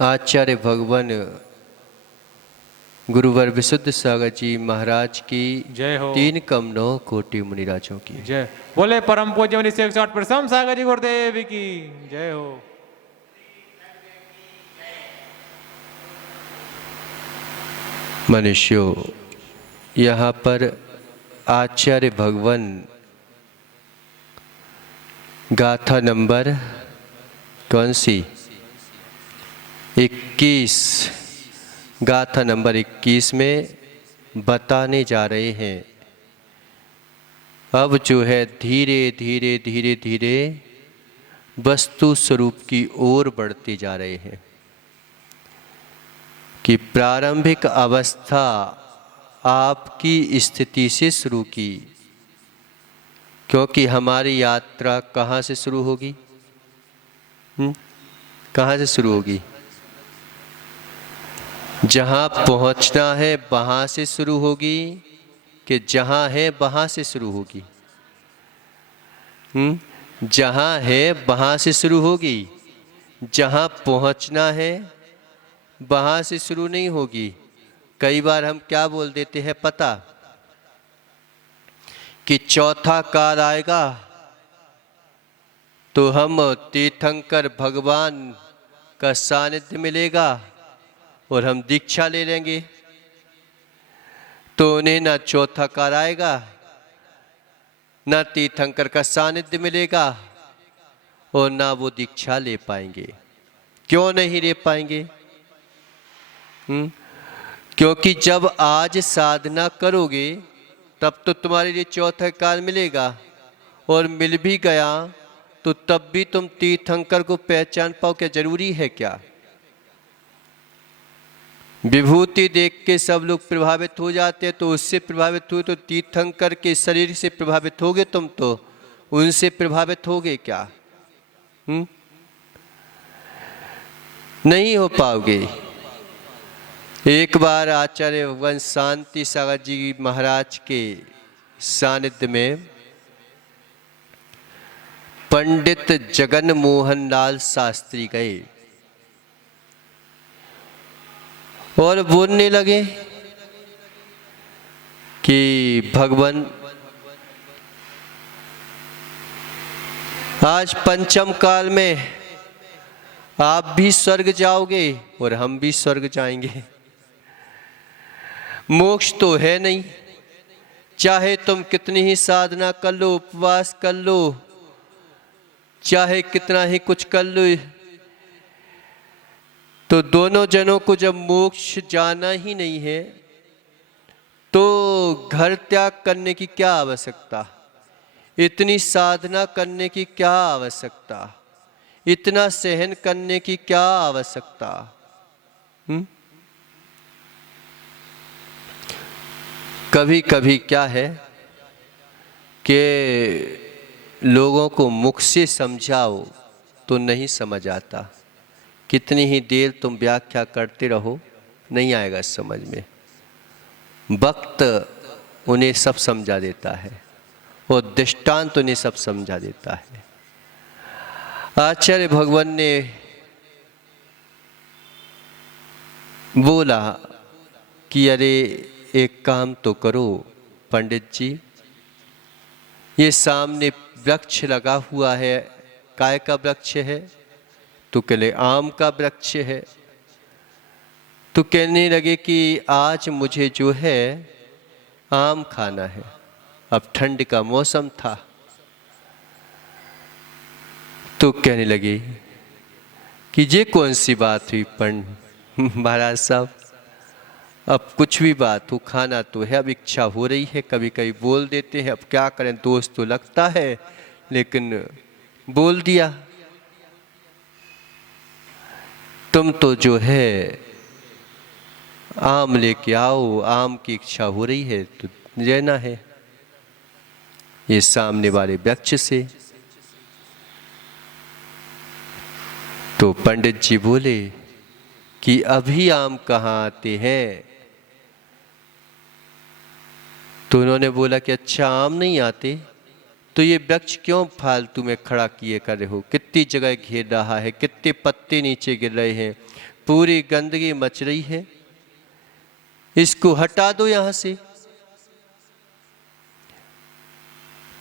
आचार्य भगवान गुरुवर विशुद्ध सागर जी महाराज की जय हो। 3 कमनों कोटि मुनिराजों की जय। बोले परम पूज्य मुनि 108 सागर जी गुरुदेव की जय हो। मनुष्यों, यहाँ पर आचार्य भगवान गाथा नंबर कौन सी 21 गाथा नंबर 21 में बताने जा रहे हैं। अब जो है धीरे धीरे धीरे धीरे वस्तु स्वरूप की ओर बढ़ते जा रहे हैं कि प्रारंभिक अवस्था आपकी स्थिति से शुरू की, क्योंकि हमारी यात्रा कहाँ से शुरू होगी? कहाँ से शुरू होगी? जहाँ पहुँचना है वहाँ से शुरू होगी कि जहाँ है वहाँ से शुरू होगी? जहाँ है वहाँ से शुरू होगी। जहाँ पहुँचना है वहाँ से शुरू नहीं होगी। कई बार हम क्या बोल देते हैं पता, कि चौथा काल आएगा तो हम तीर्थंकर भगवान का सानिध्य मिलेगा और हम दीक्षा ले लेंगे, तो उन्हें ना चौथा काल आएगा ना तीर्थंकर का सानिध्य मिलेगा और ना वो दीक्षा ले पाएंगे। क्यों नहीं ले पाएंगे? क्योंकि जब आज साधना करोगे तब तो तुम्हारे लिए चौथा काल मिलेगा, और मिल भी गया तो तब भी तुम तीर्थंकर को पहचान पाओ क्या? जरूरी है क्या? विभूति देख के सब लोग प्रभावित हो जाते हैं, तो उससे प्रभावित हुए तो तीर्थंकर के शरीर से प्रभावित होगे तुम, तो उनसे प्रभावित होगे क्या? नहीं हो पाओगे। एक बार आचार्य भगवान शांति सागर जी महाराज के सानिध्य में पंडित जगन मोहन लाल शास्त्री गए और बोलने लगे कि भगवान आज पंचम काल में आप भी स्वर्ग जाओगे और हम भी स्वर्ग जाएंगे। मोक्ष तो है नहीं, चाहे तुम कितनी ही साधना कर लो, उपवास कर लो, चाहे कितना ही कुछ कर लो, तो दोनों जनों को जब मोक्ष जाना ही नहीं है तो घर त्याग करने की क्या आवश्यकता? इतनी साधना करने की क्या आवश्यकता? इतना सहन करने की क्या आवश्यकता? कभी कभी क्या है कि लोगों को मुख से समझाओ तो नहीं समझ आता, कितनी ही देर तुम व्याख्या करते रहो नहीं आएगा समझ में। वक्त उन्हें सब समझा देता है और दृष्टांत उन्हें सब समझा देता है। आचार्य भगवान ने बोला कि अरे एक काम तो करो पंडित जी, ये सामने वृक्ष लगा हुआ है, काय का वृक्ष है? तो कहले आम का वृक्ष है। तो कहने लगे कि आज मुझे जो है आम खाना है। अब ठंड का मौसम था, तो कहने लगे कि ये कौन सी बात हुई पंडित महाराज साहब, अब कुछ भी बात हो, खाना तो है, अब इच्छा हो रही है, कभी कभी बोल देते हैं, अब क्या करें, दोस्त तो लगता है लेकिन बोल दिया। तुम तो जो है आम लेके आओ, आम की इच्छा हो रही है तो लेना है ये सामने वाले वृक्ष से। तो पंडित जी बोले कि अभी आम कहाँ आते हैं? तो उन्होंने बोला कि अच्छा आम नहीं आते, तो ये वृक्ष क्यों फालतू में खड़ा किए कर रहे हो? कितनी जगह घेर रहा है, कितने पत्ते नीचे गिर रहे हैं, पूरी गंदगी मच रही है, इसको हटा दो यहां से।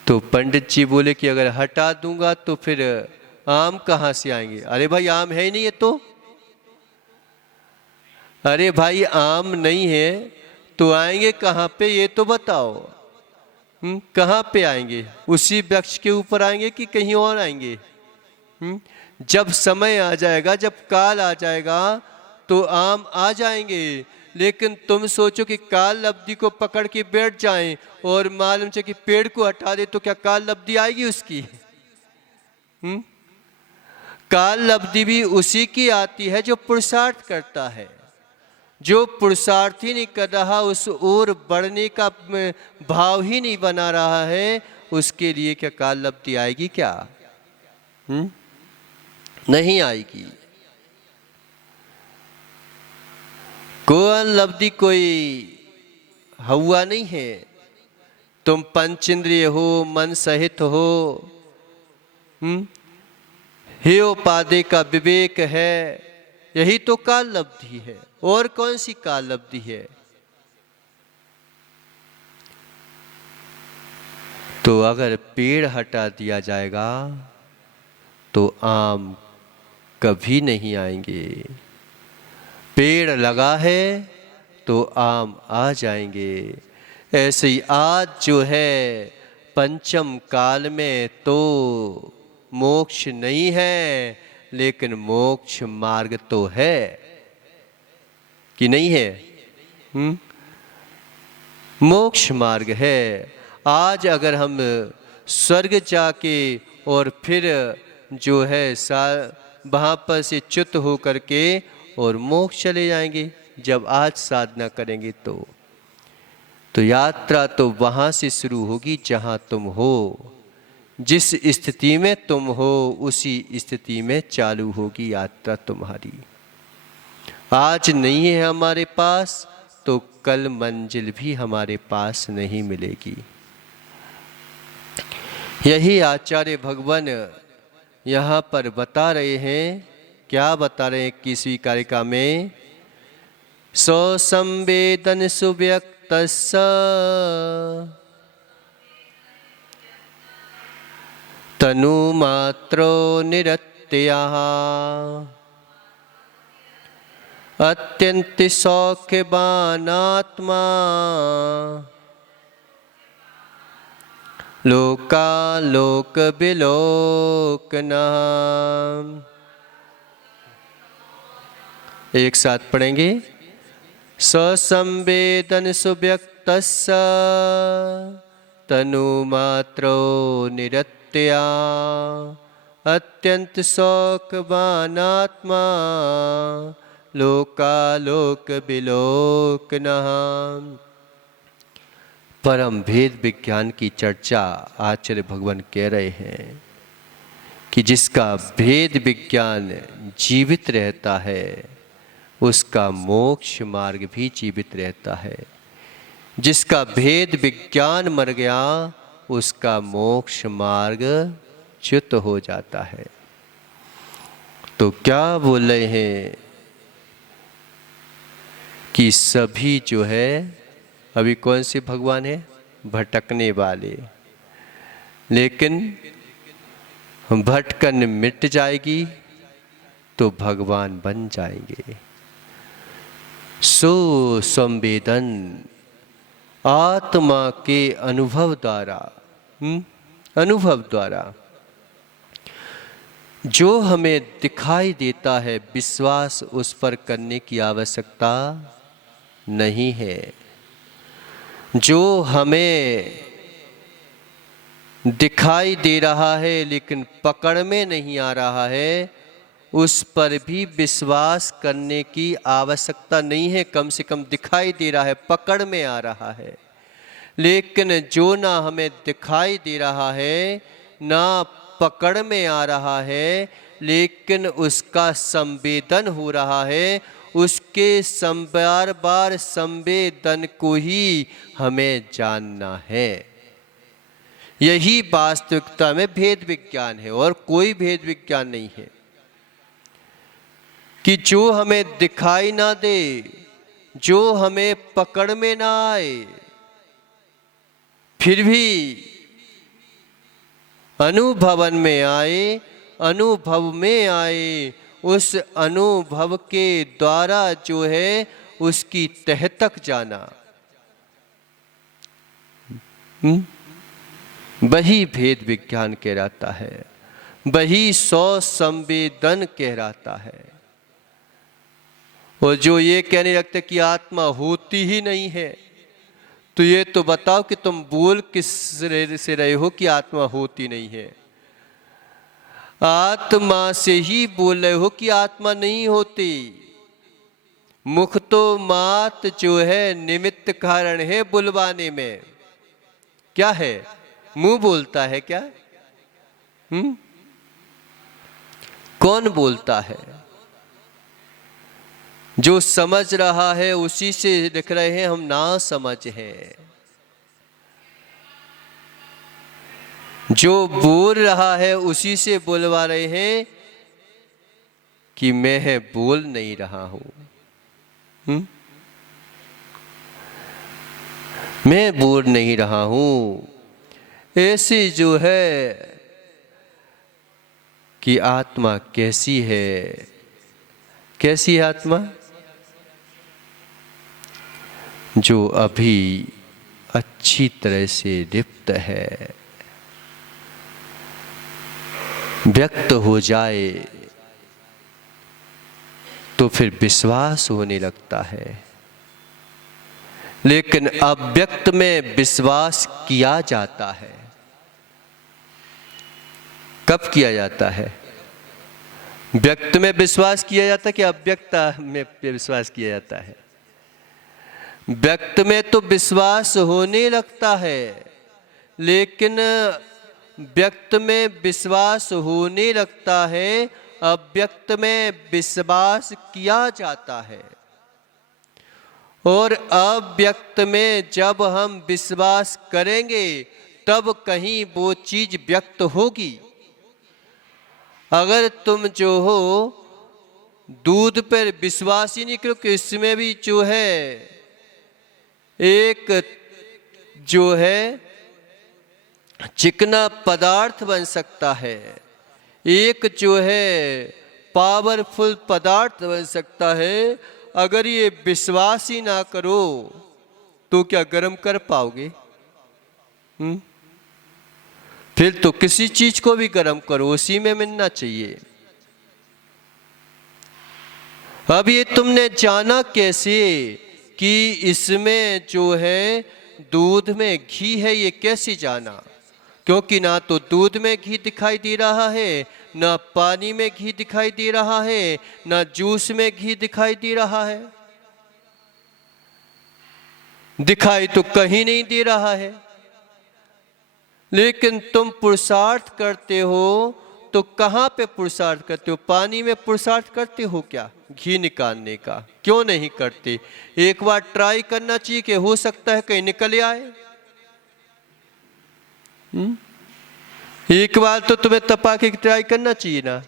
तो पंडित जी बोले कि अगर हटा दूंगा तो फिर आम कहां से आएंगे? अरे भाई आम है ही नहीं है तो। अरे भाई आम नहीं है तो आएंगे कहां पे ये तो बताओ। कहां पे आएंगे? उसी वृक्ष के ऊपर आएंगे कि कहीं और आएंगे? जब समय आ जाएगा, जब काल आ जाएगा तो आम आ जाएंगे। लेकिन तुम सोचो कि काल लब्धि को पकड़ के बैठ जाएं और मालूम से कि पेड़ को हटा दे तो क्या काल लब्धि आएगी उसकी? काल लब्धि भी उसी की आती है जो पुरुषार्थ करता है। जो पुरुषार्थ ही नहीं कर रहा, उस ओर बढ़ने का भाव ही नहीं बना रहा है, उसके लिए क्या काल लब्धि आएगी क्या? नहीं आएगी। काल लब्धि कोई हुआ नहीं है। तुम पंचेंद्रिय हो, मन सहित हो, हे उपाधि का विवेक है, यही तो काल लब्धि है। और कौन सी काल लब्धि है? तो अगर पेड़ हटा दिया जाएगा तो आम कभी नहीं आएंगे। पेड़ लगा है तो आम आ जाएंगे। ऐसे ही आज जो है पंचम काल में तो मोक्ष नहीं है, लेकिन मोक्ष मार्ग तो है कि नहीं है? मोक्ष मार्ग है। आज अगर हम स्वर्ग जाके और फिर जो है वहाँ पर से च्युत हो करके और मोक्ष चले जाएंगे जब आज साधना करेंगे तो यात्रा तो वहाँ से शुरू होगी जहाँ तुम हो। जिस स्थिति में तुम हो उसी स्थिति में चालू होगी यात्रा तुम्हारी। आज नहीं है हमारे पास तो कल मंजिल भी हमारे पास नहीं मिलेगी। यही आचार्य भगवान यहाँ पर बता रहे हैं। क्या बता रहे हैं? 21वीं कारिका में संवेदन सुव्यक्तस्य तनुमात्रो निरत्यः अत्यंत सौख्यवान आत्मा लोकालोक विलोकनः। एक साथ पढ़ेंगे। ससंवेदन सुव्यक्तस्य तनुमात्रो निरत्या अत्यंत शौकवान आत्मा लोकालोक विलोकनः। परम भेद विज्ञान की चर्चा आचार्य भगवान कह रहे हैं कि जिसका भेद विज्ञान जीवित रहता है उसका मोक्ष मार्ग भी जीवित रहता है। जिसका भेद विज्ञान मर गया उसका मोक्ष मार्ग च्युत हो जाता है। तो क्या बोल रहे हैं कि सभी जो है, अभी कौन से भगवान है? भटकने वाले। लेकिन भटकन मिट जाएगी तो भगवान बन जाएंगे। सो संवेदन आत्मा के अनुभव द्वारा जो हमें दिखाई देता है, विश्वास उस पर करने की आवश्यकता नहीं है। जो हमें दिखाई दे रहा है लेकिन पकड़ में नहीं आ रहा है, उस पर भी विश्वास करने की आवश्यकता नहीं है। कम से कम दिखाई दे रहा है, पकड़ में आ रहा है। लेकिन जो ना हमें दिखाई दे रहा है, ना पकड़ में आ रहा है, लेकिन उसका संवेदन हो रहा है, उसके बार बार संवेदन को ही हमें जानना है। यही वास्तविकता में भेद विज्ञान है और कोई भेद विज्ञान नहीं है। कि जो हमें दिखाई ना दे, जो हमें पकड़ में ना आए, फिर भी अनुभवन में आए, अनुभव में आए, उस अनुभव के द्वारा जो है उसकी तह तक जाना, वही भेद विज्ञान कहलाता है, वही सौ संवेदन कहलाता है। और जो ये कहने लगते कि आत्मा होती ही नहीं है, तो ये तो बताओ कि तुम बोल किस से रहे हो कि आत्मा होती नहीं है? आत्मा से ही बोल रहे हो कि आत्मा नहीं होती। मुख तो मात जो है निमित्त कारण है बुलवाने में। क्या है? मुंह बोलता है क्या? कौन बोलता है? जो समझ रहा है उसी से लिख रहे हैं हम ना समझ हैं। जो बोल रहा है उसी से बुलवा रहे हैं कि मैं बोल नहीं रहा हूं। मैं बोल नहीं रहा हूं। ऐसी जो है कि आत्मा कैसी है? कैसी है आत्मा? जो अभी अच्छी तरह से लिप्त है, व्यक्त हो जाए तो फिर विश्वास होने लगता है, लेकिन अव्यक्त में विश्वास किया जाता है। कब किया जाता है? व्यक्त में विश्वास किया जाता है कि अव्यक्त में विश्वास किया जाता है? व्यक्त में तो विश्वास होने लगता है, लेकिन व्यक्त में विश्वास होने लगता है, अव्यक्त में विश्वास किया जाता है। और अव्यक्त में जब हम विश्वास करेंगे तब कहीं वो चीज व्यक्त होगी। अगर तुम जो हो दूध पर विश्वास ही नहीं करो कि इसमें भी जो है एक जो है चिकना पदार्थ बन सकता है, एक जो है पावरफुल पदार्थ बन सकता है, अगर ये विश्वास ही ना करो तो क्या गर्म कर पाओगे? फिर तो किसी चीज को भी गर्म करो, उसी में मिलना चाहिए। अब ये तुमने जाना कैसे कि इसमें जो है दूध में घी है? ये कैसे जाना? क्योंकि ना तो दूध में घी दिखाई दे रहा है, ना पानी में घी दिखाई दे रहा है, ना जूस में घी दिखाई दे रहा है। दिखाई तो कहीं नहीं दे रहा है, लेकिन तुम पुरुषार्थ करते हो तो कहाँ पे पुरुषार्थ करते हो? पानी में पुरुषार्थ करते हो क्या घी निकालने का? क्यों नहीं करते? एक बार ट्राई करना चाहिए कि हो सकता है कहीं निकल आए। एक बार तो तुम्हें तपा के ट्राई करना चाहिए ना,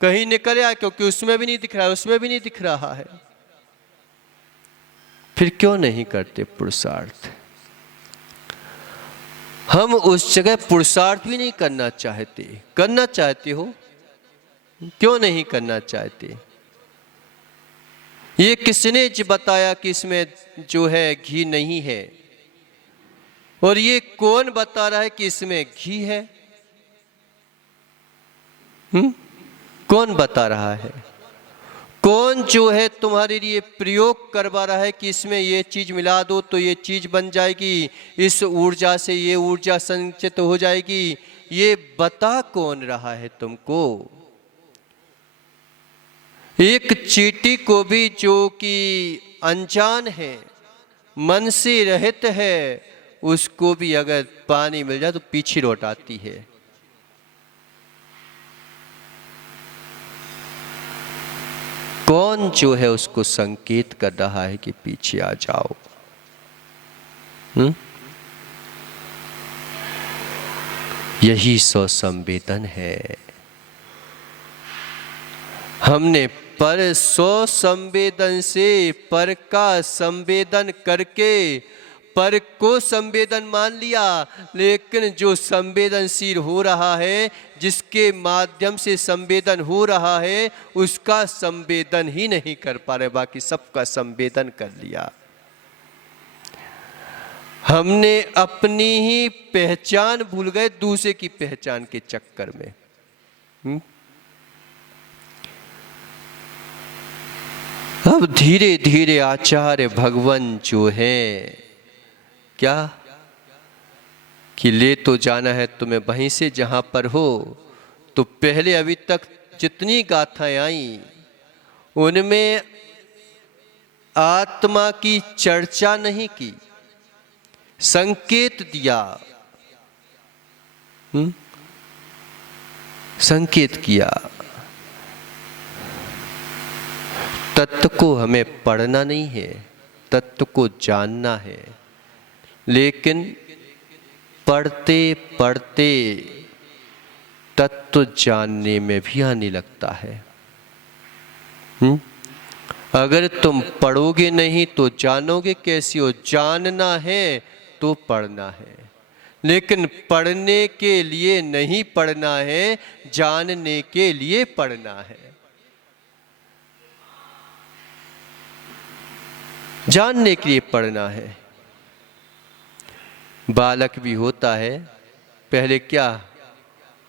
कहीं निकल आए, क्योंकि उसमें भी नहीं दिख रहा है, उसमें भी नहीं दिख रहा है। फिर क्यों नहीं करते पुरुषार्थ? हम उस जगह पुरुषार्थ भी नहीं करना चाहते। करना चाहते हो? क्यों नहीं करना चाहते? ये किसने बताया कि इसमें जो है घी नहीं है? और ये कौन बता रहा है कि इसमें घी है? कौन बता रहा है? कौन जो है तुम्हारे लिए प्रयोग करवा रहा है कि इसमें ये चीज मिला दो तो ये चीज बन जाएगी, इस ऊर्जा से ये ऊर्जा संचित हो जाएगी? ये बता कौन रहा है तुमको? एक चींटी को भी जो कि अनजान है, मन से रहित है, उसको भी अगर पानी मिल जाए तो पीछे लौट आती है। कौन जो है उसको संकेत कर रहा है कि पीछे आ जाओ? यही स्वसंवेदन है। हमने पर सो संवेदन से पर का संवेदन करके पर को संवेदन मान लिया, लेकिन जो संवेदनशील हो रहा है, जिसके माध्यम से संवेदन हो रहा है, उसका संवेदन ही नहीं कर पा रहे, बाकी सबका संवेदन कर लिया। हमने अपनी ही पहचान भूल गए दूसरे की पहचान के चक्कर में। अब धीरे धीरे आचार्य भगवान जो है क्या कि ले तो जाना है तुम्हें वहीं से जहां पर हो। तो पहले अभी तक जितनी गाथाएं आई उनमें आत्मा की चर्चा नहीं की, संकेत दिया, संकेत किया। तत्व को हमें पढ़ना नहीं है, तत्व को जानना है, लेकिन पढ़ते पढ़ते तत्व जानने में भी आने लगता है। अगर तुम पढ़ोगे नहीं तो जानोगे कैसी हो? जानना है तो पढ़ना है, लेकिन पढ़ने के लिए नहीं पढ़ना है, जानने के लिए पढ़ना है। जानने के लिए पढ़ना है। बालक भी होता है, पहले क्या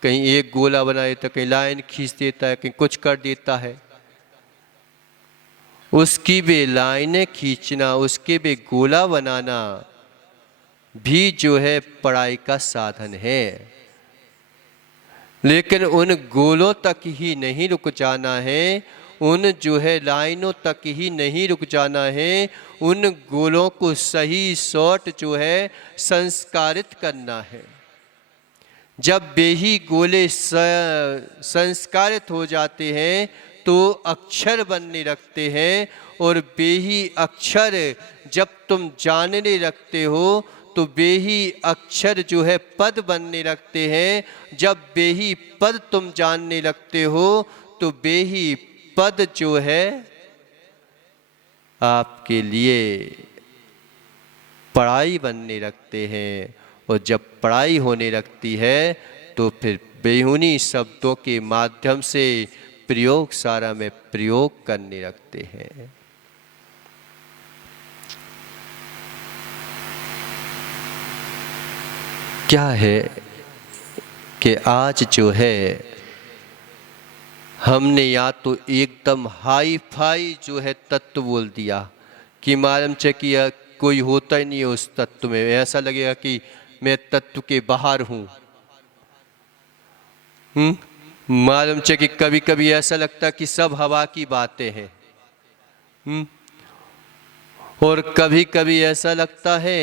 कहीं एक गोला बना देता, कहीं लाइन खींच देता है, कहीं कुछ कर देता है। उसकी भी लाइनें खींचना, उसके भी गोला बनाना भी जो है पढ़ाई का साधन है। लेकिन उन गोलों तक ही नहीं रुक जाना है, उन जो है लाइनों तक ही नहीं रुक जाना है, उन गोलों को सही शॉट जो है संस्कारित करना है। जब वे ही गोले संस्कारित हो जाते हैं तो अक्षर बनने लगते हैं, और वे ही अक्षर जब तुम जानने लगते हो तो वे ही अक्षर जो है पद बनने लगते हैं। जब वे ही पद तुम जानने लगते हो तो वे ही पद जो है आपके लिए पढ़ाई बनने लगते हैं। और जब पढ़ाई होने लगती है तो फिर बेहुनी शब्दों के माध्यम से प्रयोगशाला में प्रयोग करने लगते हैं। क्या है कि आज जो है हमने या तो एकदम हाई फाई जो है तत्व बोल दिया कि मालूम चे कि कोई होता ही नहीं है उस तत्व में, ऐसा लगेगा कि मैं तत्व के बाहर हूँ। मालूम चे कि कभी कभी ऐसा लगता है कि सब हवा की बातें हैं। और कभी कभी ऐसा लगता है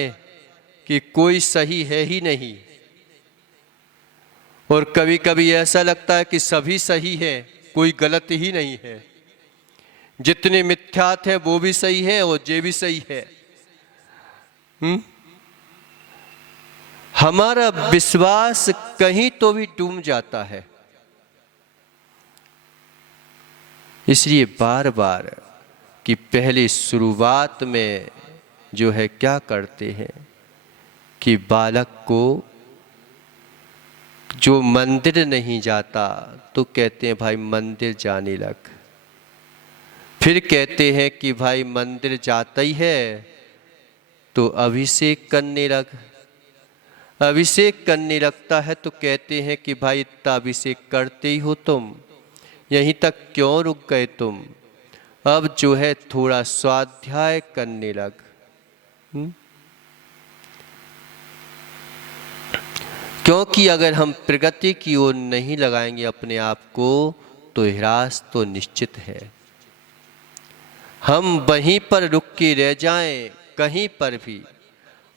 कि कोई सही है ही नहीं, और कभी कभी ऐसा लगता है कि सभी सही है, कोई गलत ही नहीं है। जितने मिथ्यात हैं वो भी सही है और ये भी सही है। हमारा विश्वास कहीं तो भी डूब जाता है। इसलिए बार बार कि पहले शुरुआत में जो है क्या करते हैं कि बालक को जो मंदिर नहीं जाता तो कहते हैं भाई मंदिर जाने लग। फिर कहते हैं कि भाई मंदिर जाता ही है तो अभिषेक करने लग। अभिषेक करने लगता है तो कहते हैं कि भाई इतना अभिषेक करते ही हो तुम, यहीं तक क्यों रुक गए तुम? अब जो है थोड़ा स्वाध्याय करने लग। क्योंकि अगर हम प्रगति की ओर नहीं लगाएंगे अपने आप को तो ह्रास तो निश्चित है। हम वहीं पर रुक के रह जाएं कहीं पर भी।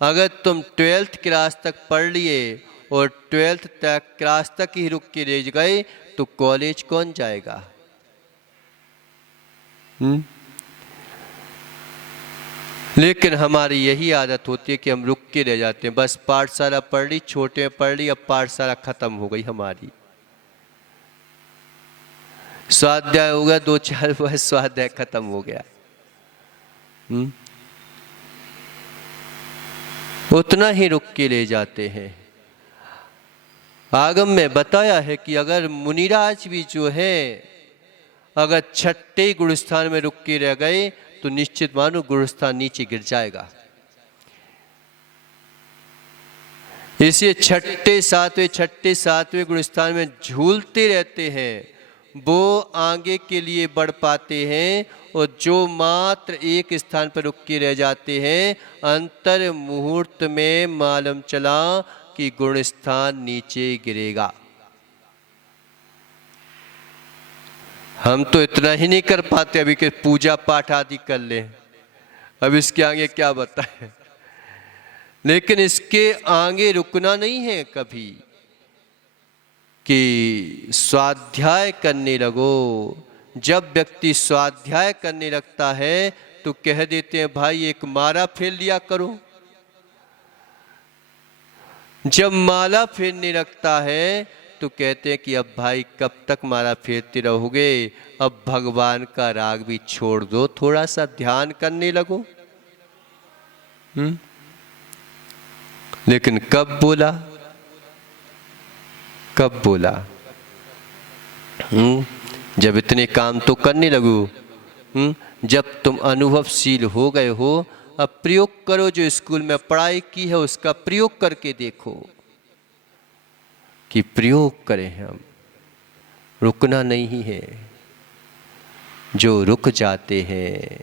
अगर तुम 12th क्लास तक पढ़ लिए और 12th क्लास तक ही रुक के रह गए तो कॉलेज कौन जाएगा? लेकिन हमारी यही आदत होती है कि हम रुक के रह जाते हैं। बस पाठशाला पढ़ ली, छोटे में पढ़ ली, अब पाठशाला खत्म हो गई हमारी। स्वाध्याय हो गया, 2-4 वर्ष स्वाध्याय खत्म हो गया। उतना ही रुक के ले जाते हैं। आगम में बताया है कि अगर मुनिराज भी जो है अगर छठे गुरुस्थान में रुक के रह गए तो निश्चित मानो गुरुस्थान नीचे गिर जाएगा। इसलिए छठे सातवें गुरुस्थान में झूलते रहते हैं, वो आगे के लिए बढ़ पाते हैं। और जो मात्र एक स्थान पर रुक के रह जाते हैं, अंतर मुहूर्त में मालूम चला कि गुणस्थान नीचे गिरेगा। हम तो इतना ही नहीं कर पाते अभी कि पूजा पाठ आदि कर लें, अब इसके आगे क्या बताएं। लेकिन इसके आगे रुकना नहीं है कभी कि स्वाध्याय करने लगो। जब व्यक्ति स्वाध्याय करने लगता है तो कह देते हैं भाई एक माला फेर लिया करो। जब माला फेरने लगता है तो कहते हैं कि अब भाई कब तक माला फेरते रहोगे, अब भगवान का राग भी छोड़ दो, थोड़ा सा ध्यान करने लगो। लेकिन कब बोला, कब बोला? जब इतने काम तो करने लगो। जब तुम अनुभवशील हो गए हो, अब प्रयोग करो। जो स्कूल में पढ़ाई की है उसका प्रयोग करके देखो कि प्रयोग करें हम, रुकना नहीं है। जो रुक जाते हैं,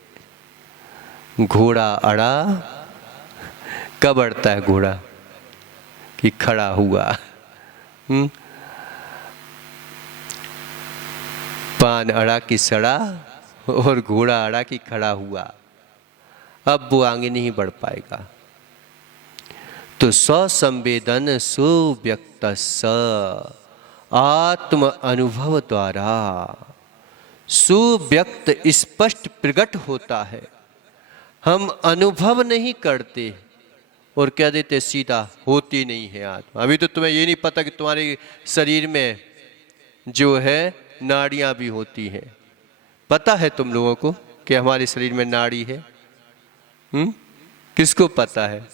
घोड़ा अड़ा, कब अड़ता है घोड़ा? कि खड़ा हुआ। पान अड़ा कि सड़ा और घोड़ा अड़ा कि खड़ा हुआ। अब वो आगे नहीं बढ़ पाएगा। तो स्वसंवेदन सुव्यक्त आत्म अनुभव द्वारा सुव्यक्त स्पष्ट प्रकट होता है। हम अनुभव नहीं करते और कह देते सीधा होती नहीं है आत्मा। अभी तो तुम्हें ये नहीं पता कि तुम्हारे शरीर में जो है नाड़ियां भी होती हैं। पता है तुम लोगों को कि हमारे शरीर में नाड़ी है? किसको पता है?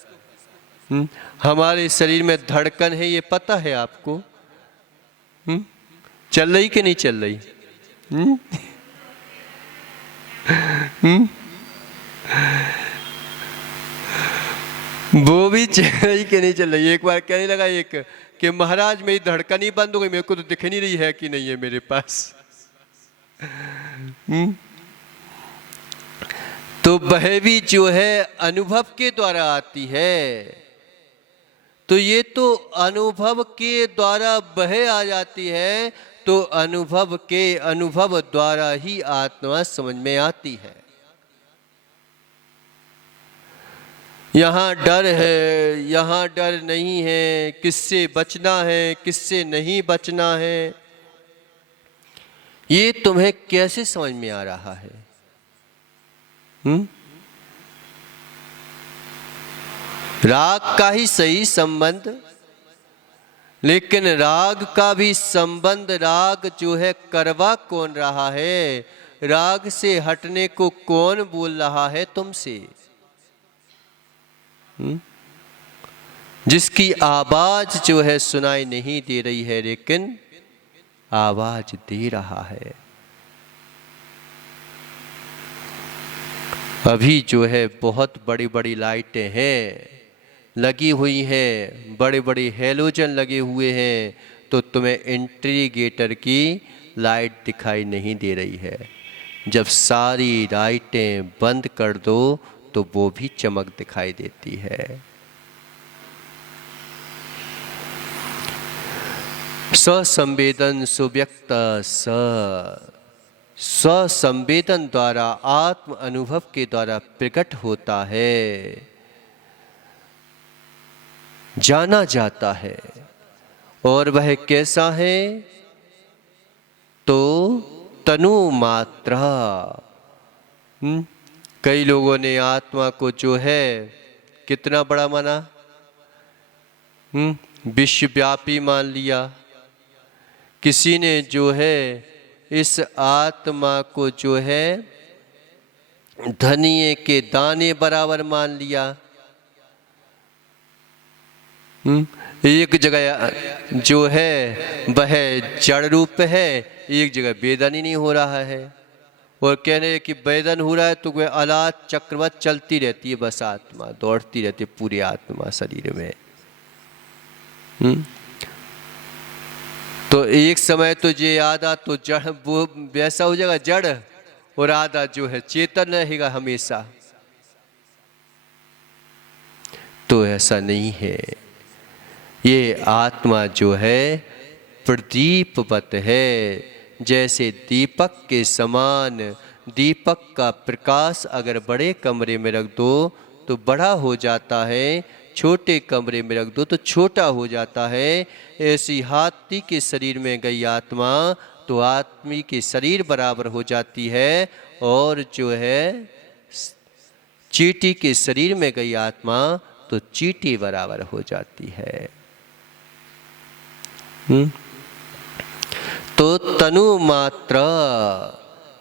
हमारे शरीर में धड़कन है, ये पता है आपको? चल रही कि नहीं चल रही? वो भी चल रही कि नहीं चल रही? एक बार कहने लगा एक कि महाराज मेरी धड़कन ही बंद हो गई, मेरे को तो दिख नहीं रही है कि नहीं है मेरे पास। तो वह भी जो है अनुभव के द्वारा आती है। तो ये तो अनुभव के द्वारा वह आ जाती है, तो अनुभव द्वारा ही आत्मा समझ में आती है। यहाँ डर है, यहाँ डर नहीं है, किससे बचना है, किससे नहीं बचना है, ये तुम्हें कैसे समझ में आ रहा है? राग का ही सही संबंध, लेकिन राग का भी संबंध, राग जो है करवा कौन रहा है? राग से हटने को कौन बोल रहा है तुमसे? जिसकी आवाज जो है सुनाई नहीं दे रही है, लेकिन आवाज दे रहा है। अभी जो है बहुत बड़ी बड़ी लाइटें हैं लगी हुई हैं, बड़े बड़े हेलोजन लगे हुए हैं, तो तुम्हें इंट्रीगेटर की लाइट दिखाई नहीं दे रही है। जब सारी लाइटें बंद कर दो तो वो भी चमक दिखाई देती है। स्वसंवेदन सुव्यक्त स्वसंवेदन द्वारा आत्म अनुभव के द्वारा प्रकट होता है, जाना जाता है। और वह कैसा है? तो तनु मात्रा। कई लोगों ने आत्मा को जो है कितना बड़ा माना, विश्वव्यापी मान लिया। किसी ने जो है इस आत्मा को जो है धनिये के दाने बराबर मान लिया। एक जगह जो है वह जड़ रूप है, एक जगह वेदन ही नहीं हो रहा है, और कहने कि वेदन हो रहा है तो वह अलाद चक्रवत चलती रहती है, बस आत्मा दौड़ती रहती है पूरी आत्मा शरीर में। तो एक समय तो ये आधा तो जड़ वो वैसा हो जाएगा जड़, और आधा जो है चेतन रहेगा हमेशा। तो ऐसा नहीं है, ये आत्मा जो है प्रदीपवत है, जैसे दीपक के समान। दीपक का प्रकाश अगर बड़े कमरे में रख दो तो बड़ा हो जाता है, छोटे कमरे में रख दो तो छोटा हो जाता है। ऐसी हाथी के शरीर में गई आत्मा तो आदमी के शरीर बराबर हो जाती है, और जो है चींटी के शरीर में गई आत्मा तो चींटी बराबर हो जाती है। तो तनु मात्र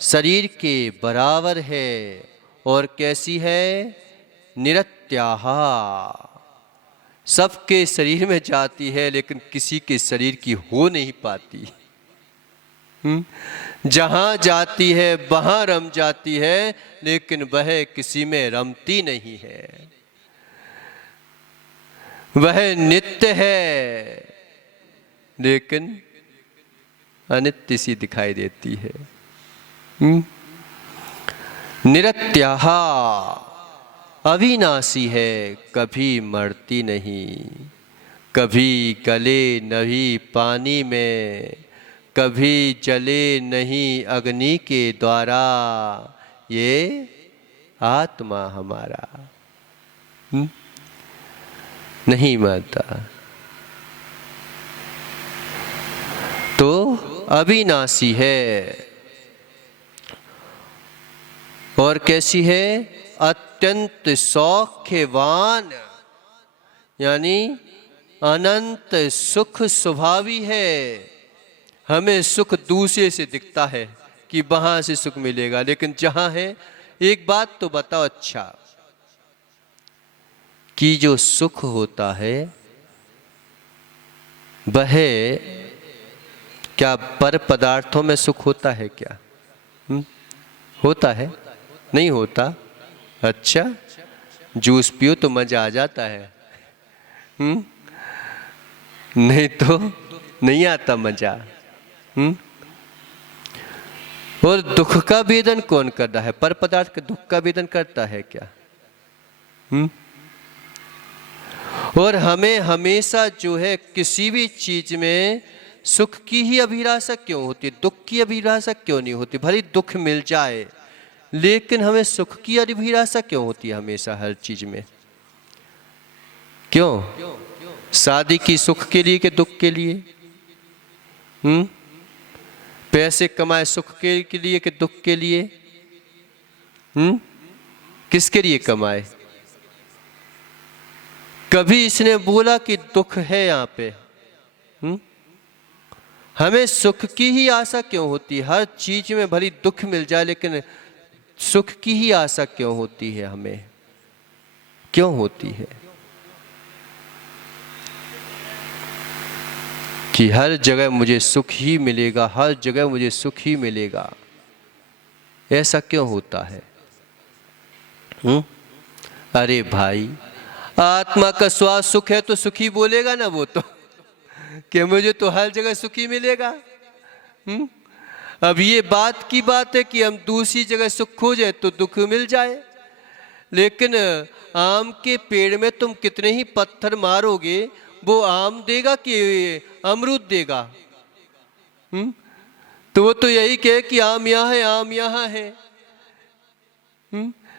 शरीर के बराबर है, और कैसी है? निरत्याहा, सबके शरीर में जाती है लेकिन किसी के शरीर की हो नहीं पाती। जहां जाती है वहां रम जाती है, लेकिन वह किसी में रमती नहीं है। वह नित्य है लेकिन अनित्य सी दिखाई देती है। निरत्याहा, अविनाशी है, कभी मरती नहीं, कभी गले नहीं पानी में, कभी जले नहीं अग्नि के द्वारा। ये आत्मा हमारा नहीं मरता। तो अविनाशी है, और कैसी है? अत्यंत सौख्यवान, यानी अनंत सुख स्वभावी है। हमें सुख दूसरे से दिखता है कि वहां से सुख मिलेगा, लेकिन जहां है, एक बात तो बताओ अच्छा, कि जो सुख होता है वह क्या पर पदार्थों में सुख होता है क्या? होता है? नहीं होता। अच्छा, जूस पियो तो मजा आ जाता है, नहीं तो नहीं आता मजा। और दुख का वेदन कौन कर रहा है? पर पदार्थ के दुख का वेदन करता है क्या? और हमें हमेशा जो है किसी भी चीज में सुख की ही अभिलाषा क्यों होती है, दुख की अभिलाषा क्यों नहीं होती? भले दुख मिल जाए, लेकिन हमें सुख की अभिलाषा क्यों होती है हमेशा हर चीज में? क्यों? शादी की सुख के लिए कि दुख के लिए? पैसे कमाए सुख के लिए कि दुख के लिए? किसके लिए कमाए? कभी इसने बोला कि दुख है यहाँ पे? हमें सुख की ही आशा क्यों होती है? हर चीज में भली दुख मिल जाए, लेकिन सुख की ही आशा क्यों होती है हमें? क्यों होती है? कि हर जगह मुझे सुख ही मिलेगा, हर जगह मुझे सुख ही मिलेगा, ऐसा क्यों होता है? अरे भाई, आत्मा का स्वाद सुख है तो सुखी बोलेगा ना वो तो, कि मुझे तो हर जगह सुखी मिलेगा। अब ये बात की बात है कि हम दूसरी जगह सुख खोजें तो दुख मिल जाए, लेकिन आम के पेड़ में तुम कितने ही पत्थर मारोगे, वो आम देगा कि अमरूद देगा? तो वो तो यही कहे कि आम यहाँ है, आम यहाँ है।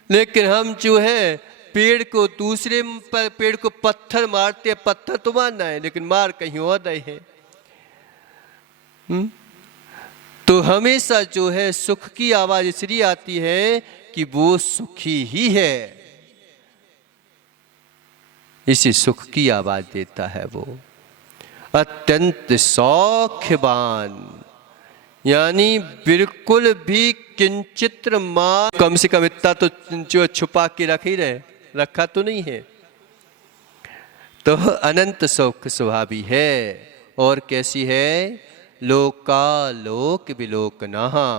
लेकिन हम जो है पेड़ को, दूसरे पेड़ को पत्थर मारते हैं। पत्थर तो मारना है, लेकिन मार कहीं और रहे हैं। तो हमेशा जो है सुख की आवाज इसलिए आती है कि वो सुखी ही है, इसी सुख की आवाज देता है वो। अत्यंत सौख्यवान, यानी बिल्कुल भी किंचित मात्र, कम से कम इतना तो जो छुपा के रख ही रहे, रखा तो नहीं है। तो अनंत सुख स्वभावी है। और कैसी है? लोकालोक विलोकनाहा,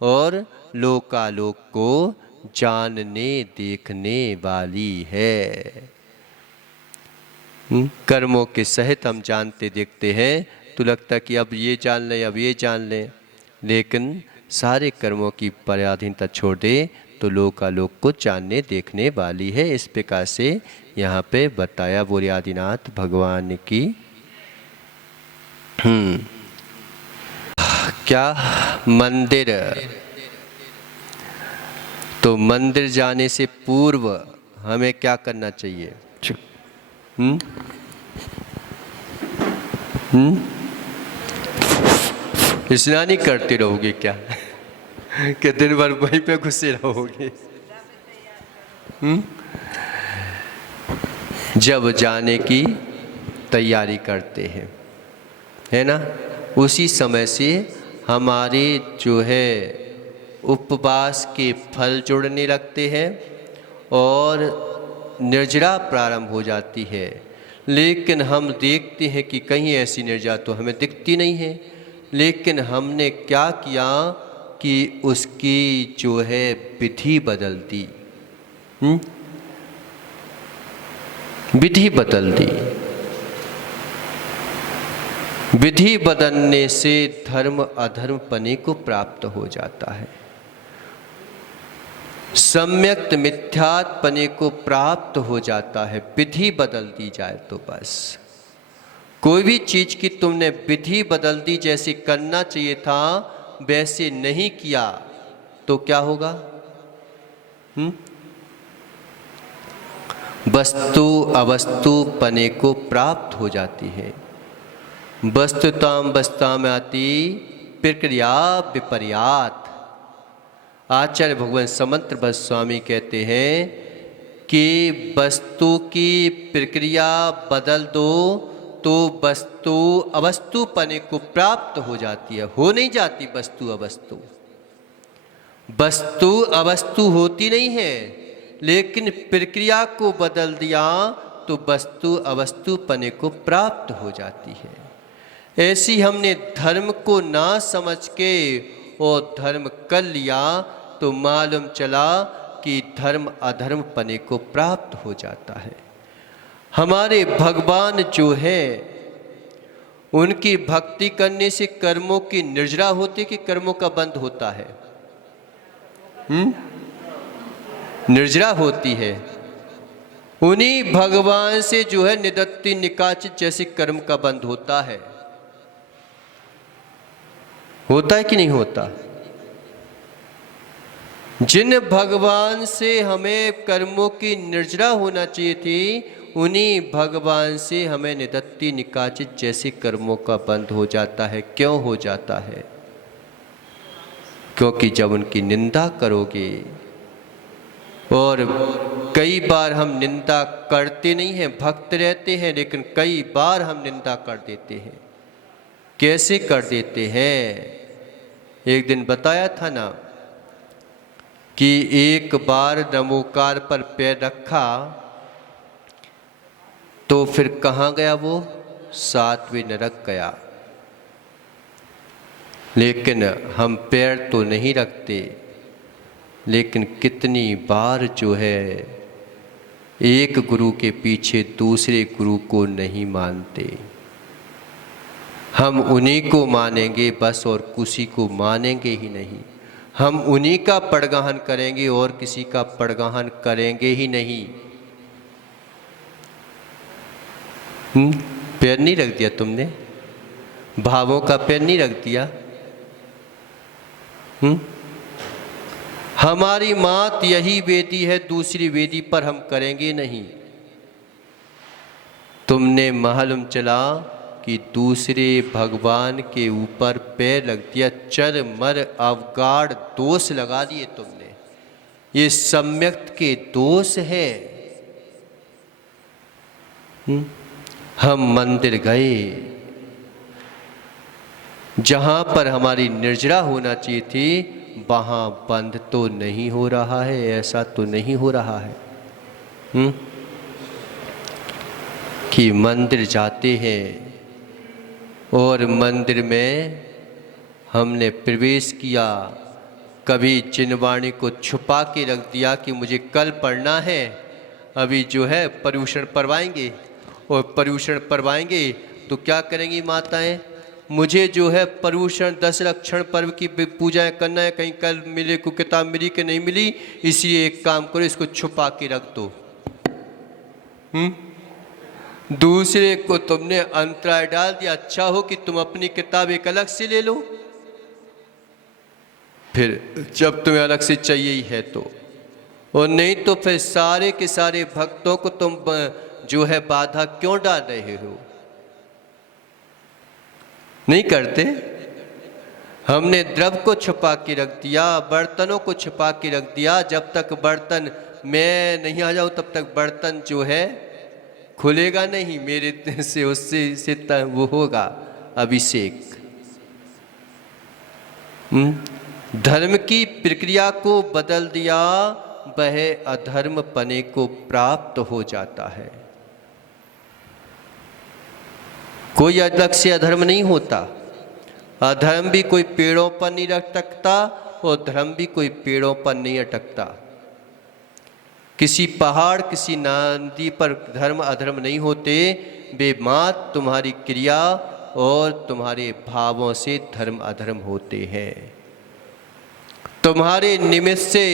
और लोकालोक को जानने देखने वाली है। कर्मों के सहित हम जानते देखते हैं तो लगता कि अब ये जान लें, अब ये जान लें, लेकिन सारे कर्मों की पराधीनता छोड़ दे तो लोकालोक को जानने देखने वाली है। इस प्रकार से यहाँ पे बताया बोले आदिनाथ भगवान की। क्या? मंदिर। तो मंदिर जाने से पूर्व हमें क्या करना चाहिए? स्नान ही करते रहोगे क्या? कि दिन भर वहीं पे घुसे रहोगे? जब जाने की तैयारी करते हैं, है ना, उसी समय से हमारे जो है उपवास के फल जुड़ने लगते हैं और निर्जरा प्रारंभ हो जाती है। लेकिन हम देखते हैं कि कहीं ऐसी निर्जरा तो हमें दिखती नहीं है। लेकिन हमने क्या किया कि उसकी जो है विधि बदल दी। विधि बदल दी। विधि बदलने से धर्म अधर्म पने को प्राप्त हो जाता है, सम्यक्त मिथ्यात पने को प्राप्त हो जाता है। विधि बदल दी जाए तो बस। कोई भी चीज की तुमने विधि बदल दी, जैसे करना चाहिए था वैसे नहीं किया तो क्या होगा? वस्तु अवस्तु पने को प्राप्त हो जाती है। वस्तुताम वस्ताम आती प्रक्रिया विपर्यात। आचार्य भगवान समंत भट्ट स्वामी कहते हैं कि वस्तु की प्रक्रिया बदल दो तो वस्तु अवस्तु पने को प्राप्त हो जाती है। हो नहीं जाती वस्तु अवस्तु। वस्तु अवस्तु होती नहीं है, लेकिन प्रक्रिया को बदल दिया तो वस्तु अवस्तु पने को प्राप्त हो जाती है। ऐसी हमने धर्म को ना समझ के और धर्म कर लिया तो मालूम चला कि धर्म अधर्म पने को प्राप्त हो जाता है। हमारे भगवान जो है उनकी भक्ति करने से कर्मों की निर्जरा होती कि कर्मों का बंध होता है? निर्जरा होती है। उन्हीं भगवान से जो है निदत्ति निकाचित जैसे कर्म का बंध होता है। होता है कि नहीं होता? जिन भगवान से हमें कर्मों की निर्जरा होना चाहिए थी, उन्हीं भगवान से हमें निदत्ति निकाचित जैसे कर्मों का बंध हो जाता है। क्यों हो जाता है? क्योंकि जब उनकी निंदा करोगे, और कई बार हम निंदा करते नहीं हैं, भक्त रहते हैं, लेकिन कई बार हम निंदा कर देते हैं। कैसे कर देते हैं? एक दिन बताया था ना कि एक बार नमोकार पर पैर रखा तो फिर कहाँ गया वो? 7वें नरक गया। लेकिन हम पैर तो नहीं रखते, लेकिन कितनी बार जो है एक गुरु के पीछे दूसरे गुरु को नहीं मानते। हम उन्हीं को मानेंगे बस, और किसी को मानेंगे ही नहीं। हम उन्हीं का पड़गाहन करेंगे और किसी का पड़गाहन करेंगे ही नहीं। पैर नहीं रख दिया तुमने? भावों का पैर नहीं रख दिया? हमारी मात यही वेदी है, दूसरी वेदी पर हम करेंगे नहीं। तुमने मालूम चला कि दूसरे भगवान के ऊपर पैर लग दिया, चर मर अवगाढ़ दोष लगा दिए तुमने। ये सम्यक्त के दोष है। हम मंदिर गए, जहाँ पर हमारी निर्जरा होना चाहिए थी वहाँ बंद तो नहीं हो रहा है, ऐसा तो नहीं हो रहा है कि मंदिर जाते हैं और मंदिर में हमने प्रवेश किया, कभी चिन्हवाणी को छुपा के रख दिया कि मुझे कल पढ़ना है, अभी जो है पर्यूषण परवाएंगे, और पर्यूषण परवाएंगे तो क्या करेंगी माताएं, मुझे जो है पर्यूषण 10 लक्षण पर्व की पूजाएं करना है, कहीं कल मिले को किताब मिली कि नहीं मिली, इसलिए एक काम करो इसको छुपा के रख दो। दूसरे को तुमने अंतराय डाल दिया, अच्छा हो कि तुम अपनी किताब एक अलग से ले लो, फिर जब तुम्हें अलग से चाहिए ही है तो, और नहीं तो फिर सारे के सारे भक्तों को तुम जो है बाधा क्यों डाल रहे हो। नहीं करते, हमने द्रव को छुपा के रख दिया, बर्तनों को छुपा के रख दिया, जब तक बर्तन मैं नहीं आ जाऊं तब तक बर्तन जो है खुलेगा नहीं, मेरे से उससे वो होगा अभिषेक। धर्म की प्रक्रिया को बदल दिया, वह अधर्म पने को प्राप्त हो जाता है। कोई अलग से अधर्म नहीं होता, अधर्म भी कोई पेड़ों पर नहीं अटकता और धर्म भी कोई पेड़ों पर नहीं अटकता। किसी पहाड़ किसी नदी पर धर्म अधर्म नहीं होते, वे मात्र तुम्हारी क्रिया और तुम्हारे भावों से धर्म अधर्म होते हैं। तुम्हारे निमित्त से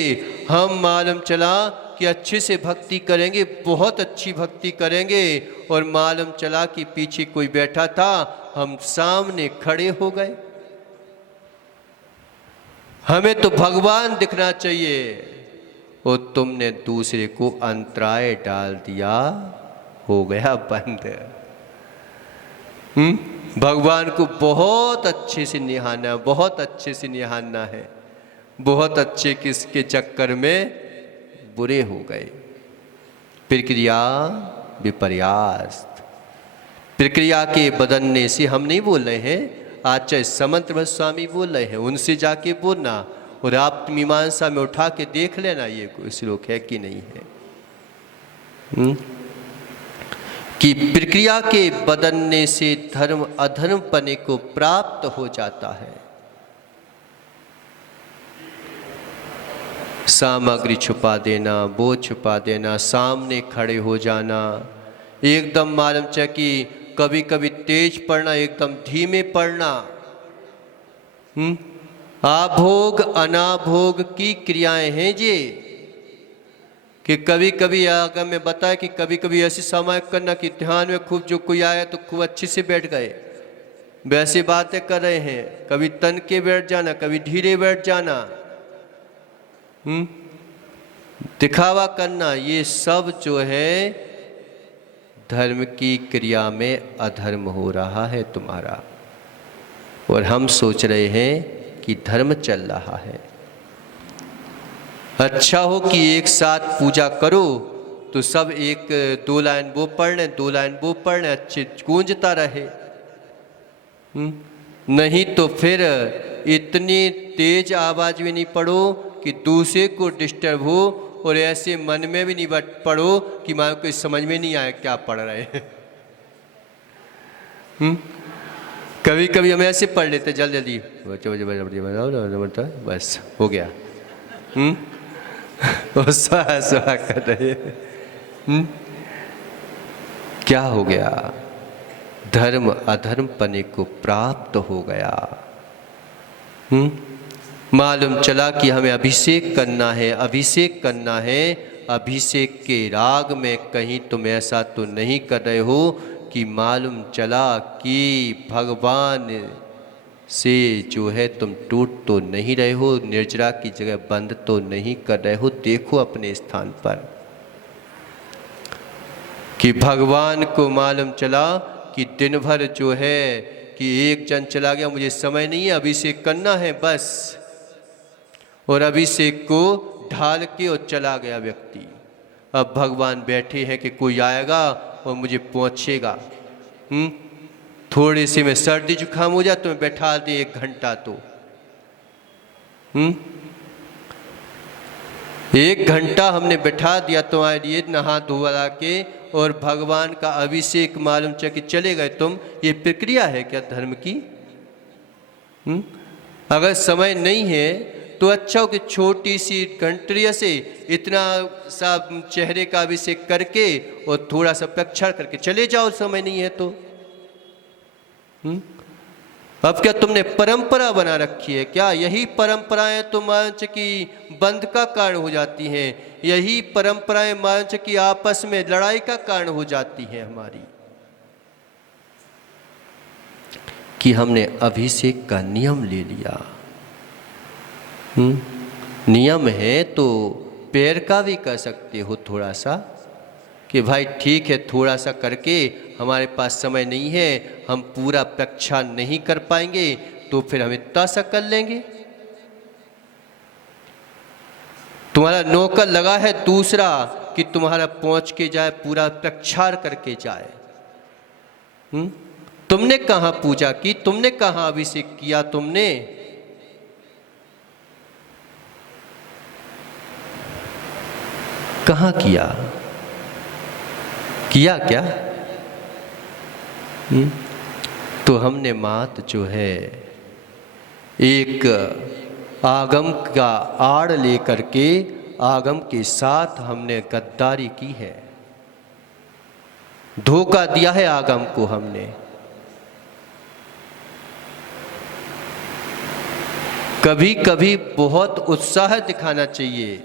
हम मालूम चला कि अच्छे से भक्ति करेंगे, बहुत अच्छी भक्ति करेंगे, और मालूम चला कि पीछे कोई बैठा था, हम सामने खड़े हो गए। हमें तो भगवान दिखना चाहिए और तुमने दूसरे को अंतराय डाल दिया, हो गया बंद। भगवान को बहुत अच्छे से निहारना, बहुत अच्छे से निहारना है, बहुत अच्छे किसके चक्कर में बुरे हो गए। प्रक्रिया विपर्यास, प्रक्रिया के बदलने से हम नहीं बोल रहे हैं, आचार्य समंत स्वामी बोल रहे हैं, उनसे जाके बोलना और आप मीमांसा में उठा के देख लेना ये कोई श्लोक है कि नहीं है। कि प्रक्रिया के बदलने से धर्म अधर्म पने को प्राप्त हो जाता है। सामग्री छुपा देना, वो छुपा देना, सामने खड़े हो जाना, एकदम मालूम चाहिए कि कभी कभी तेज पढ़ना, एकदम धीमे पढ़ना। आभोग अनाभोग की क्रियाएं हैं ये, कि कभी कभी अगर मैं बताया कि कभी कभी ऐसी सामायिक करना कि ध्यान में खूब जो कोई आया तो खूब अच्छे से बैठ गए, वैसी बातें कर रहे हैं, कभी तन के बैठ जाना, कभी धीरे बैठ जाना, दिखावा करना, ये सब जो है धर्म की क्रिया में अधर्म हो रहा है तुम्हारा। और हम सोच रहे हैं कि धर्म चल रहा है। अच्छा हो कि एक साथ पूजा करो तो सब एक 2 लाइन वो पढ़ लें, 2 लाइन वो पढ़ लें, अच्छे गूंजता रहे। नहीं तो फिर इतनी तेज आवाज में नहीं पढ़ो कि दूसरे को डिस्टर्ब हो, और ऐसे मन में भी नहीं पढ़ो कि मां को समझ में नहीं आया क्या पढ़ रहे हैं। कभी कभी हम ऐसे पढ़ लेते जल्दी बस हो गया, स्वाहा कर रहे। क्या हो गया? धर्म अधर्म पने को प्राप्त हो गया। मालूम चला कि हमें अभिषेक करना है, अभिषेक करना है। अभिषेक के राग में कहीं तुम ऐसा तो नहीं कर रहे हो कि मालूम चला कि भगवान से जो है तुम टूट तो नहीं रहे हो, निर्जरा की जगह बंद तो नहीं कर रहे हो। देखो अपने स्थान पर कि भगवान को मालूम चला कि दिन भर जो है कि एक जन चला गया, मुझे समय नहीं है, अभिषेक करना है बस, और अभिषेक को ढाल के और चला गया व्यक्ति। अब भगवान बैठे हैं कि कोई आएगा और मुझे पहुँचेगा। थोड़े से में सर्दी जुकाम हो जाए तुम्हें बैठा दे 1 घंटा तो 1 घंटा हमने बैठा दिया तुम्हारे लिए नहा धोला के और भगवान का अभिषेक मालूम कि चले गए तुम। ये प्रक्रिया है क्या धर्म की? अगर समय नहीं है तो अच्छा हो कि छोटी सी घंटरिया से इतना सा चेहरे का अभिषेक करके और थोड़ा सा प्रक्षालन करके चले जाओ, समय नहीं है तो। अब क्या तुमने परंपरा बना रखी है क्या? यही परंपराएं तो मांच की बंद का कारण हो जाती हैं, यही परंपराएं मांच की आपस में लड़ाई का कारण हो जाती हैं हमारी, कि हमने अभिषेक का नियम ले लिया। नियम है तो पैर का भी कर सकते हो थोड़ा सा, कि भाई ठीक है थोड़ा सा करके, हमारे पास समय नहीं है, हम पूरा प्रक्षालन नहीं कर पाएंगे तो फिर हम इतना सा कर लेंगे। तुम्हारा नौकर लगा है दूसरा कि तुम्हारा पहुंच के जाए, पूरा प्रक्षालन करके जाए। तुमने कहाँ पूजा की? तुमने कहाँ अभिषेक किया? तुमने कहाँ किया? किया क्या? तो हमने मात जो है एक आगम का आड़ लेकर के आगम के साथ हमने गद्दारी की है, धोखा दिया है आगम को हमने। कभी कभी बहुत उत्साह दिखाना चाहिए,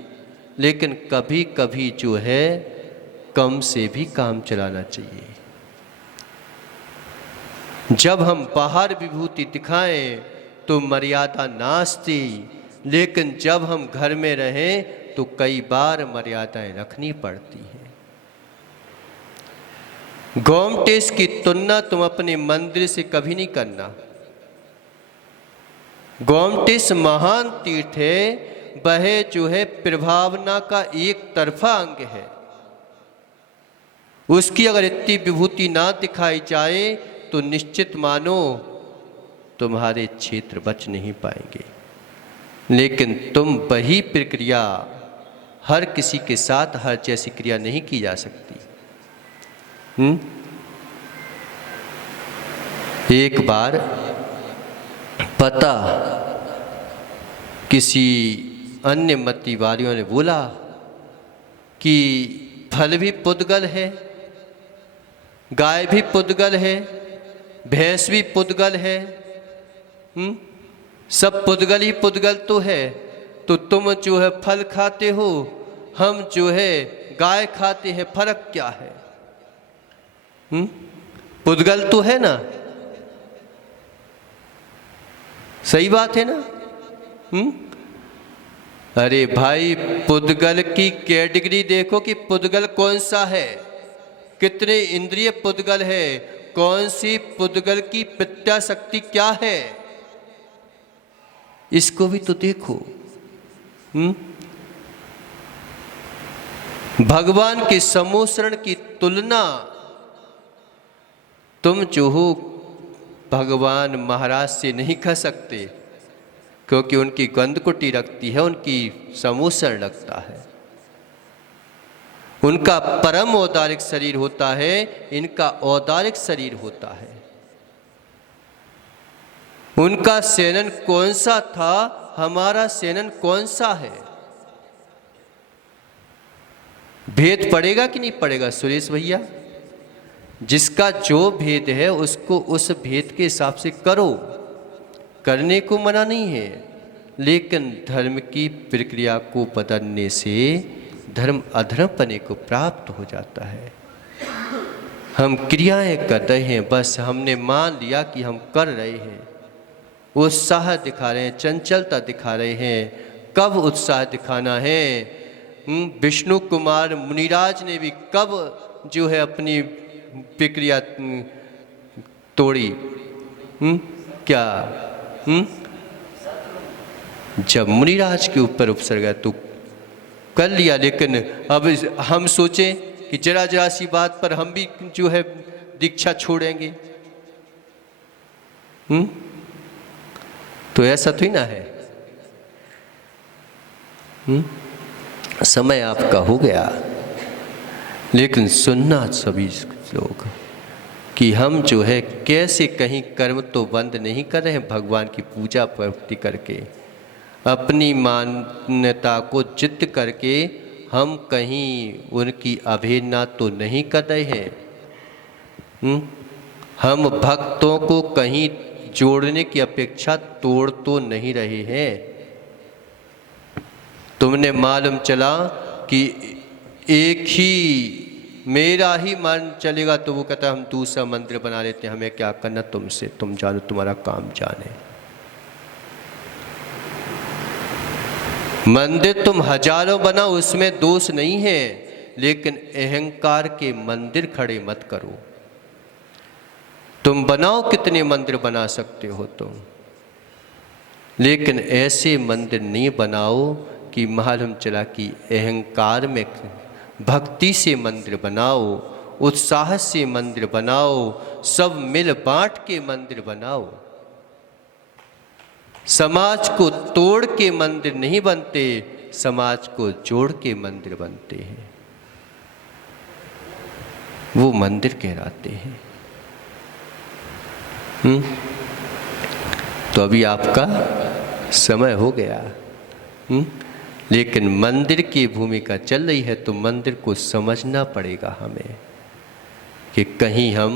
लेकिन कभी कभी जो है कम से भी काम चलाना चाहिए। जब हम बाहर विभूति दिखाएं तो मर्यादा नास्ती, लेकिन जब हम घर में रहें तो कई बार मर्यादाएं रखनी पड़ती हैं। गोमटेस की तुलना तुम अपने मंदिर से कभी नहीं करना। गोमटेस महान तीर्थ है, वह जो है प्रभावना का एक तरफा अंग है। उसकी अगर इतनी विभूति ना दिखाई जाए तो निश्चित मानो तुम्हारे क्षेत्र बच नहीं पाएंगे। लेकिन तुम वही प्रक्रिया हर किसी के साथ हर जैसी क्रिया नहीं की जा सकती। एक बार पता किसी अन्य मती वालियों ने बोला कि फल भी पुद्गल है, गाय भी पुद्गल है, भैंस भी पुद्गल है, सब पुद्गल ही पुद्गल तो है, तो तुम जो है फल खाते हो, हम जो है गाय खाते हैं, फर्क क्या है? पुद्गल तो है ना, सही बात है ना? अरे भाई पुद्गल की कैटेगरी देखो कि पुद्गल कौन सा है, कितने इंद्रिय पुद्गल है, कौन सी पुद्गल की प्रत्या शक्ति क्या है, इसको भी तो देखो। भगवान के समोसरण की तुलना तुम जो हो भगवान महाराज से नहीं कर सकते, क्योंकि उनकी गंधकुटी रखती है, उनकी समोसरण लगता है, उनका परम औदारिक शरीर होता है, इनका औदारिक शरीर होता है। उनका सेनन कौन सा था, हमारा सेनन कौन सा है? भेद पड़ेगा कि नहीं पड़ेगा सुरेश भैया? जिसका जो भेद है उसको उस भेद के हिसाब से करो, करने को मना नहीं है, लेकिन धर्म की प्रक्रिया को बदलने से धर्म अधर्मपने को प्राप्त हो जाता है। हम क्रियाएं कर रहे हैं, बस हमने मान लिया कि हम कर रहे हैं, उत्साह दिखा रहे हैं, चंचलता दिखा रहे हैं। कब उत्साह दिखाना है? विष्णु कुमार मुनिराज ने भी कब जो है अपनी प्रक्रिया तोड़ी? क्या जब मुनिराज के ऊपर उपसर्ग है तो कर लिया, लेकिन अब हम सोचें कि जरा जरा सी बात पर हम भी जो है दीक्षा छोड़ेंगे। तो ऐसा तो ही ना है। समय आपका हो गया, लेकिन सुनना सभी लोग कि हम जो है कैसे कहीं कर्म तो बंद नहीं कर रहे हैं, भगवान की पूजा भक्ति करके अपनी मान्यता को जिद्द करके हम कहीं उनकी अवहेलना तो नहीं कर रहे हैं। हम भक्तों को कहीं जोड़ने की अपेक्षा तोड़ तो नहीं रहे हैं। तुमने मालूम चला कि एक ही मेरा ही मन चलेगा तो वो कहता है हम दूसरा मंदिर बना लेते हैं, हमें क्या करना तुमसे, तुम जानो, तुम्हारा काम जाने। मंदिर तुम हजारों बनाओ, उसमें दोष नहीं है, लेकिन अहंकार के मंदिर खड़े मत करो। तुम बनाओ, कितने मंदिर बना सकते हो तुम, लेकिन ऐसे मंदिर नहीं बनाओ कि मालूम चला कि अहंकार में। भक्ति से मंदिर बनाओ, उत्साह से मंदिर बनाओ, सब मिल बांट के मंदिर बनाओ। समाज को तोड़ के मंदिर नहीं बनते, समाज को जोड़ के मंदिर बनते हैं, वो मंदिर कहलाते हैं। तो अभी आपका समय हो गया। लेकिन मंदिर की भूमिका चल रही है, तो मंदिर को समझना पड़ेगा हमें कि कहीं हम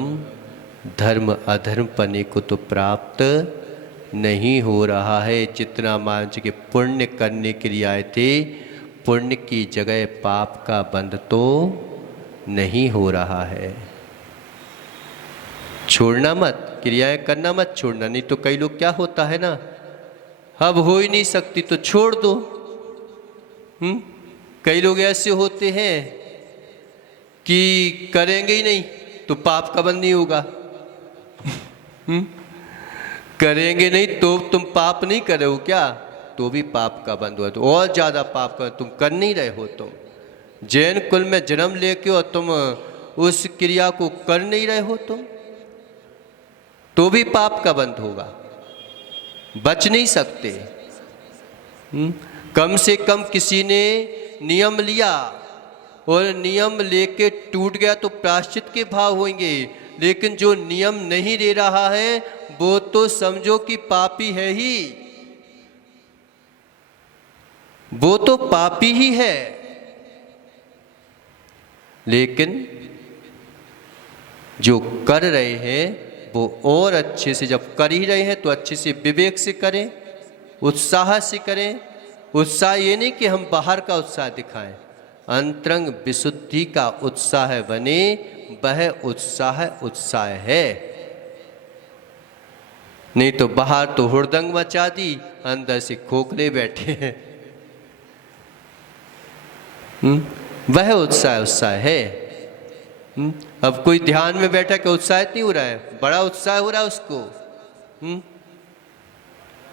धर्म अधर्म पने को तो प्राप्त नहीं हो रहा है। जितना मान के पुण्य करने के लिए आए थे, पुण्य की जगह पाप का बंध तो नहीं हो रहा है। छोड़ना मत, क्रियाएं करना मत छोड़ना। नहीं तो कई लोग क्या होता है ना, अब हो ही नहीं सकती तो छोड़ दो। कई लोग ऐसे होते हैं कि करेंगे ही नहीं तो पाप का बंद नहीं होगा। करेंगे नहीं तो तुम पाप नहीं कर रहे हो क्या, तो भी पाप का बंद हुआ, तो और ज्यादा पाप कर, तुम कर नहीं रहे हो। तुम जैन कुल में जन्म लेके और तुम उस क्रिया को कर नहीं रहे हो तुम, तो भी पाप का बंद होगा, बच नहीं सकते। कम से कम किसी ने नियम लिया और नियम लेके टूट गया तो प्रायश्चित के भाव होंगे, लेकिन जो नियम नहीं ले रहा है वो तो समझो कि पापी है ही, वो तो पापी ही है। लेकिन जो कर रहे हैं वो और अच्छे से, जब कर ही रहे हैं तो अच्छे से विवेक से करें, उत्साह से करें। उत्साह ये नहीं कि हम बाहर का उत्साह दिखाएं, अंतरंग विशुद्धि का उत्साह बने, वह उत्साह है। नहीं तो बाहर तो हुड़दंग मचा दी, अंदर से खोखले बैठे हैं। वह उत्साह है। अब कोई ध्यान में बैठा के उत्साहित नहीं हो रहा है, बड़ा उत्साह हो रहा है उसको,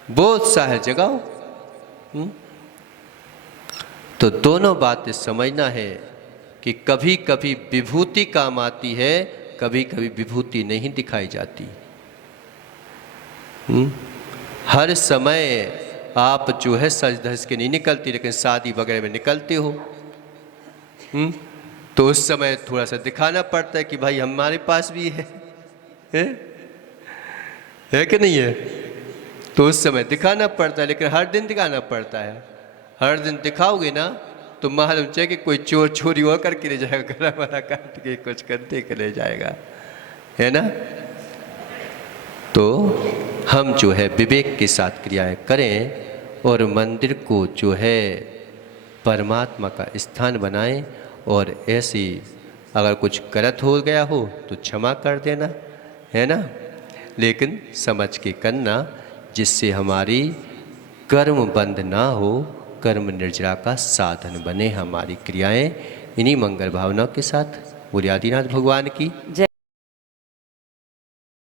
वो उत्साह जगाओ। तो दोनों बातें समझना है कि कभी कभी विभूति काम आती है, कभी कभी विभूति नहीं दिखाई जाती। हर समय आप जो है सज धज के नहीं निकलती, लेकिन शादी वगैरह में निकलते हो। तो उस समय थोड़ा सा दिखाना पड़ता है कि भाई हमारे पास भी है कि नहीं है, तो उस समय दिखाना पड़ता है। लेकिन हर दिन दिखाना पड़ता है, हर दिन दिखाओगे ना तो मालूम चाहिए कि कोई चोर चोरी हुआ करके ले जाएगा, गला वाला काट के कुछ करते के ले जाएगा, है ना। तो हम जो है विवेक के साथ क्रियाएं करें और मंदिर को जो है परमात्मा का स्थान बनाएं। और ऐसी अगर कुछ गलत हो गया हो तो क्षमा कर देना, है ना, लेकिन समझ के करना, जिससे हमारी कर्म बंद ना हो, कर्म निर्जरा का साधन बने हमारी क्रियाएं। इन्हीं मंगल भावनाओं के साथ बोलिए आदिनाथ भगवान की जय।